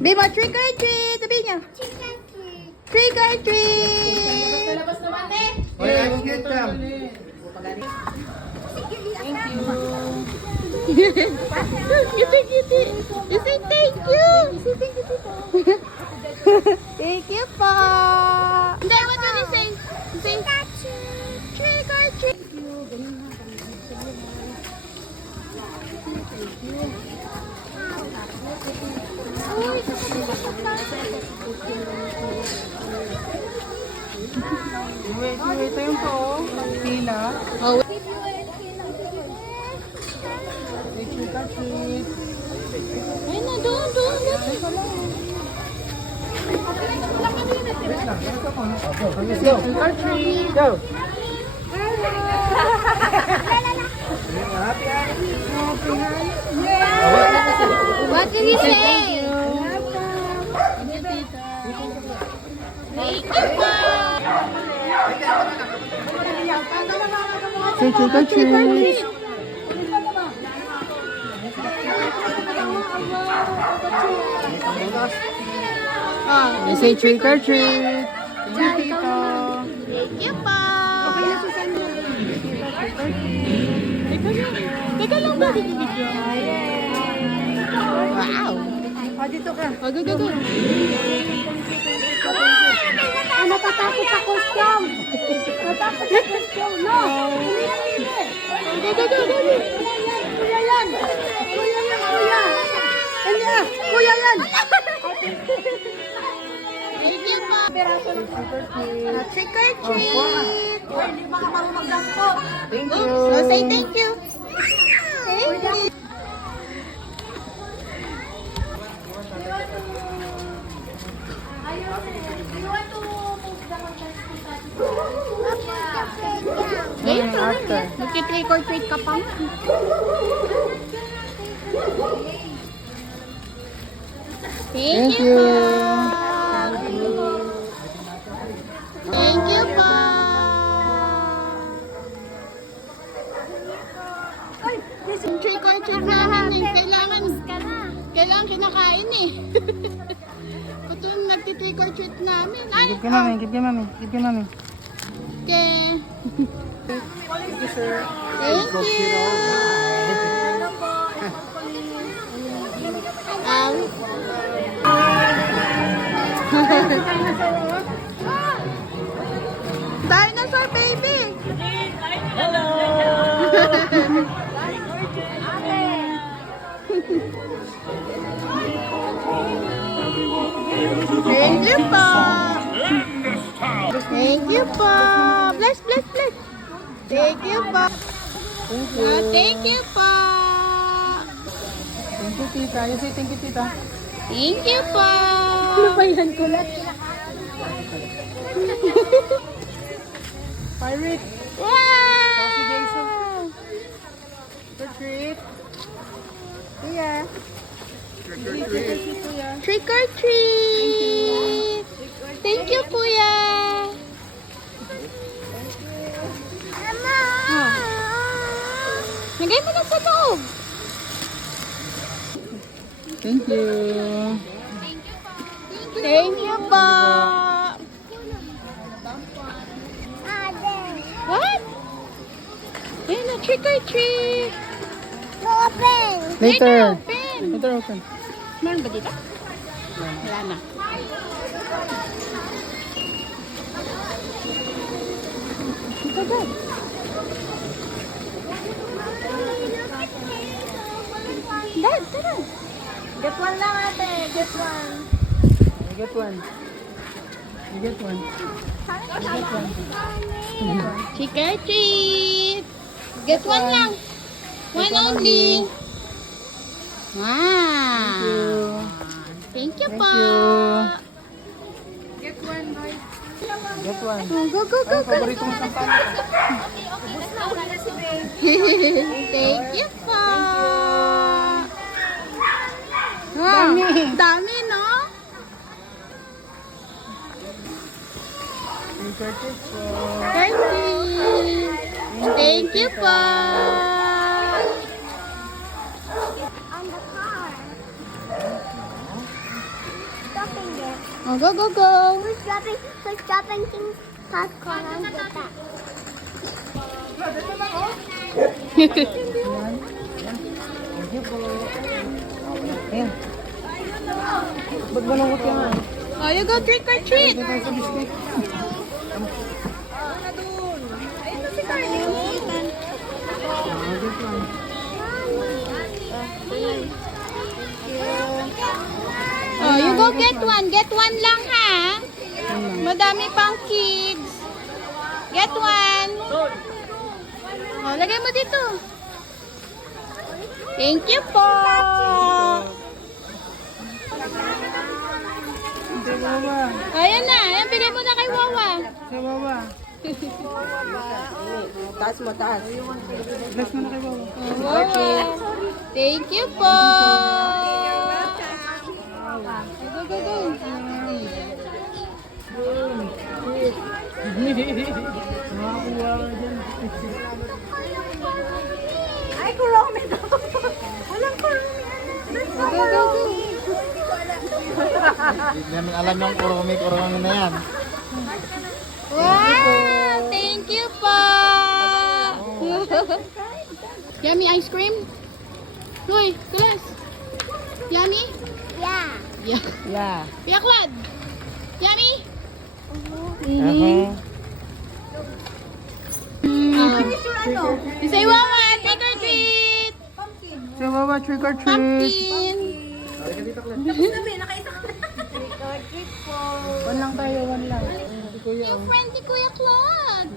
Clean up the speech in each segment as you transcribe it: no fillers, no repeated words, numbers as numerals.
Bimo, trick or treat! Sabi niya. Trick or treat! Labas naman eh. Hoy, I will get them. Thank you. Giti. You say thank you. Thank you po. Then what will you say? You say trick or treat. Wait, ito yung po. Pila. Oh, Take your country. ayun na, doon. Let's go. Country. Go. What did he say? Thank you po. Take your country. I say trick or treat. Thank you, Tito. Thank you po. Teka lang ba? Wow. Dito ka. Go. Natatakot sa costume. Natakot sa costume. No. Go. Kuya yan. Hindi ah. Kuya yan. Thank you po. Trick or treat. Hindi baka marumagdas po. Thank Oh, you. so say thank you. Thank you. Ngayon pa lang. Magti-trick or treat ka pa nga. Thank you po. Thank you po. Trick or treat namin eh. Kailangan kinakain eh. Ito yung nagti-trick or treat namin. Ay, Give kay mami. okay. Thank you, sir. Thank you. Dinosaur baby. Thank you po. Thank you po. Bless. Thank you po. Thank you po. Thank you, tita. You say thank you, tita. Thank you po. Lupayan ko lang. Pirate. Coffee Jason. Wow! Trick or treat. Kuya. Kuya. Trick or treat. Thank you, Kuya. Lagay mo na sa loob. Thank you. Thank you po. What? Ayun na, trick or treat. Later. Open. Later open. Meron ba dito? Wala na. Ito ba? Dad, tara. Get one lang ate. Get one. You get one. Trick or treat. Get one lang. One only. Wow. Thank you po. Get one. Go. Ang paborito mong kampanya. Thank you po. Dami, no? Trick or treat po. Thank you. Thank you po. On the car. Oh, go, go, go. Who's dropping things popcorn on the back? Ayan. Ba't malungkot ka nga? Oh, you go trick or treat. Ito tayo sa biscuit. Oh, you go get one. Get one lang, ha? Madami pang kids. Get one. Oh, lagay mo dito. Thank you po. Kay Wawa. Ayan na. Ayan, bigay mo na kay Wawa. Kay Wawa. Taas mo, taas. Bless mo na kay Wawa. Wawa. Thank you po. Go, go, go. Nakakuha ka dyan. Ay, kurome daw. Walang kurome. Go, go, go, go. Hindi namin alam yung kurumi na yan. Wow! Thank you po! Yummy ice cream? Hoy, Kulas! Yummy? Yeah. Yeah. Yeah. Piakwad! Yummy? Say Wawa, trick or treat! Kay Wawa, trick or treat. Pumpkin! One lang tayo, one lang. Yung friend ni Kuya Claude!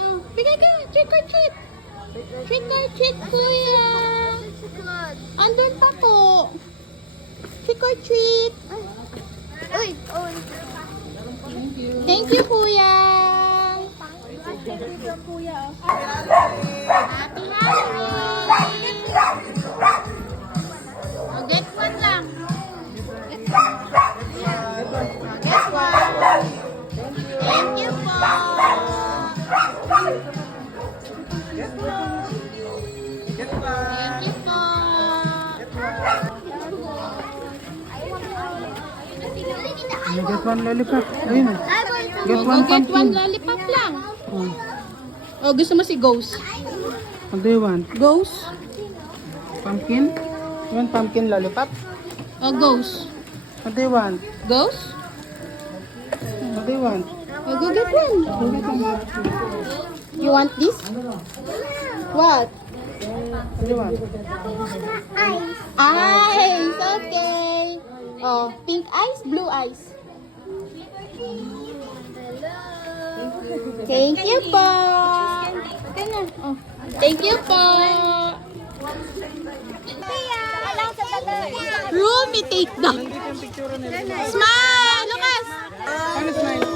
Oh, bigay ka, trick or treat! Trick or treat, Kuya! Andun pa po! Trick or treat! Uy, oh. Thank you, Kuya! Happy Halloween! Oh, get one lang. Oh, get one. Thank you po. Thank you po. You get one lollipop. Ayun o. Get Oh, one go get one pumpkin. lollipop lang. Oh. Oh, gusto mo si Ghost? What do you want? Ghost? Pumpkin? You want pumpkin lollipop? Oh, Ghost. What do you want? Ghost? What do you want? Oh, go get one. Go get one. You want this? What? What do you want? Ice. Eyes, okay. Oh, pink eyes, blue eyes. Thank you po. Okay na. Oh. Thank you po. Rumi, take down. Smile, Lucas. Ano smile?